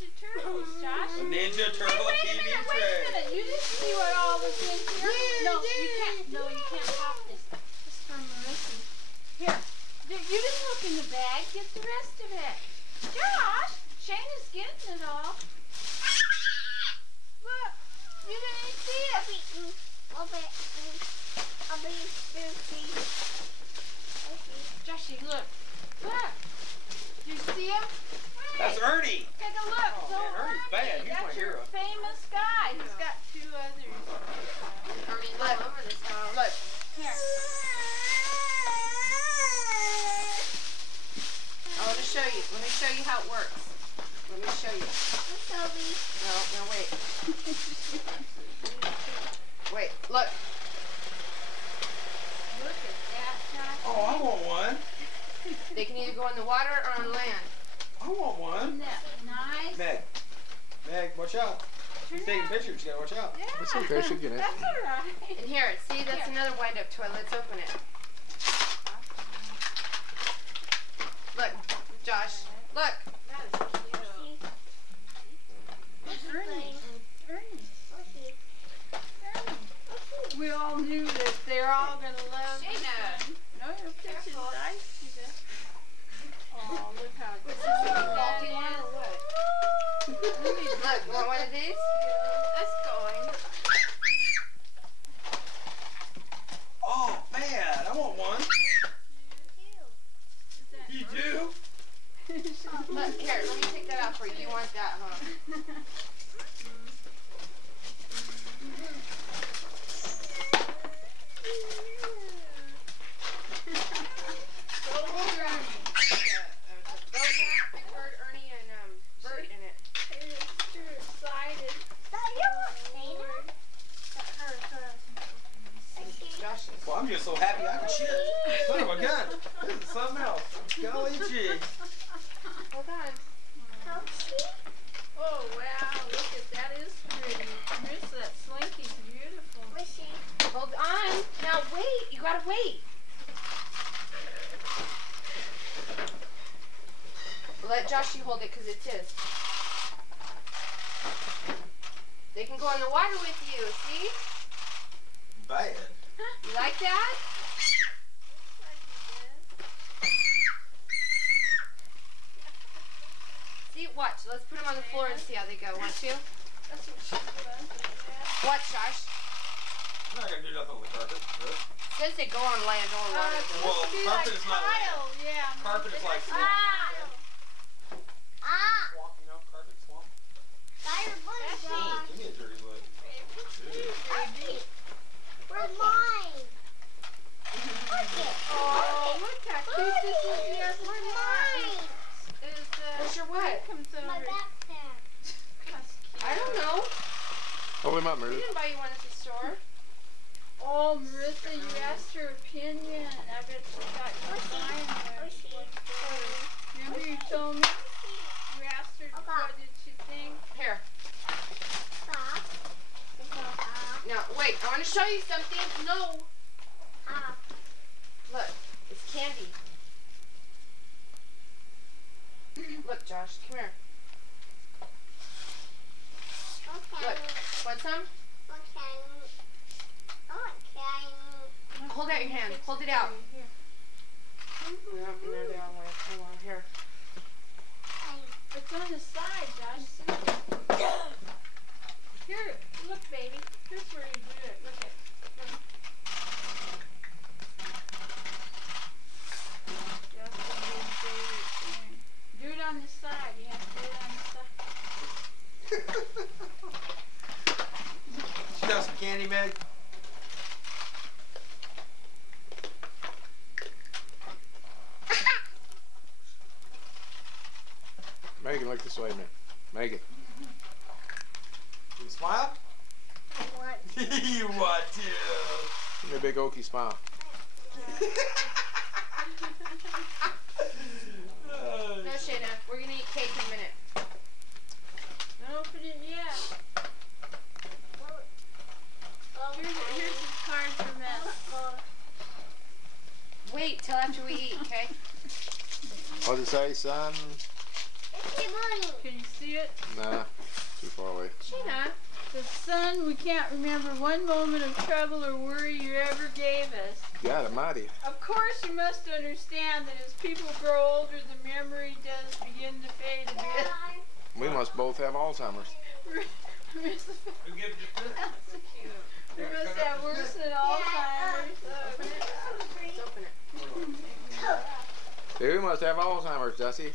Ninja Turtles, Josh. A Ninja Turtle wait a TV minute, tray. wait a minute. You didn't see what all was in here? No, you can't. No, you can't pop this. This is from Marissa. Here. You didn't look in the bag. Get the rest of it. Josh, Shane is getting it all. Look, you didn't see it. Joshy, look. Look. Do you see him? That's Ernie. Take a look. Oh, so man, Ernie's bad. He's that's my your hero. famous guy. He's got two others. Ernie's all over this house. Look. Here. I want to show you. Let me show you how it works. Let me show you. No, wait. Wait, look. Look at that, Josh. Oh, I want one. They can either go on the water or on land. I want one. Isn't that nice? Meg, watch out. She's taking pictures. You gotta watch out. Yeah. It's okay, she'll get it. That's all right. And here, see, that's another wind-up toy. Let's open it. Look, Josh. Look. We all knew that they're all going to love Shayna. No, your picture's nice. Oh, look how good. Is this a faulty one or what? Look, you want one of these? That's going. Oh, man. I want one. You do? Look, here, let me take that out for you. You want that, huh? Well, I'm just so happy I can shoot. Son of a gun. This is something else. Golly gee. Hold on. Oh, wow. Look at that. Is pretty. Here's that slinky's beautiful. Hold on. Now wait. You gotta wait. Let Joshy hold it because it's his. They can go in the water with you. See? Bad. You like that? See, watch. Let's put them on the floor and see how they go. Want to? That's what she does. Watch, Josh. I'm not going to do nothing on the carpet. Really. Says they go on land or water. Well, carpet is not land. tile. Yeah. Carpet is like swamp. Swamp, you know, carpet, swamp. Give me a dirty look. Where's mine? Oh, look how cute this is. Yes, Where's mine? Where's your what? Comes over. My backpack. That's cute. I don't know. Hold him up, We Meredith. didn't buy you one at the store. Oh, Marissa, you asked her opinion. I bet she got you fine there. Remember you told me? You asked her what did she think? Here. Now, wait. I want to show you something. No. Look. It's candy. Look, Josh. Come here. Look. Want some? Hold out your hand. Hold it out. No, they all went. Hold on. Here. It's on the side, Josh. Here, look, baby. Here's where you do it. Look at. Look. Just a big favorite thing. Do it on the side. You have to do it on the side. She got some candy, Meg? Megan, look this way, man. Megan. You smile? You want to? Give me a big oaky smile. No, Shayna. We're going to eat cake in a minute. Don't open it yet. Here's his card for Matt. Wait till after we eat, okay? What'd it say, son? Can you see it? it? Nah, too far away. Sheena. The son, we can't remember one moment of trouble or worry you ever gave us. God almighty. Of course, you must understand that as people grow older, the memory does begin to fade a bit. We must both have Alzheimer's. Who gives you this? That's cute. We must have worse than Alzheimer's. Open it. Let's open it. See, we must have Alzheimer's, Dusty.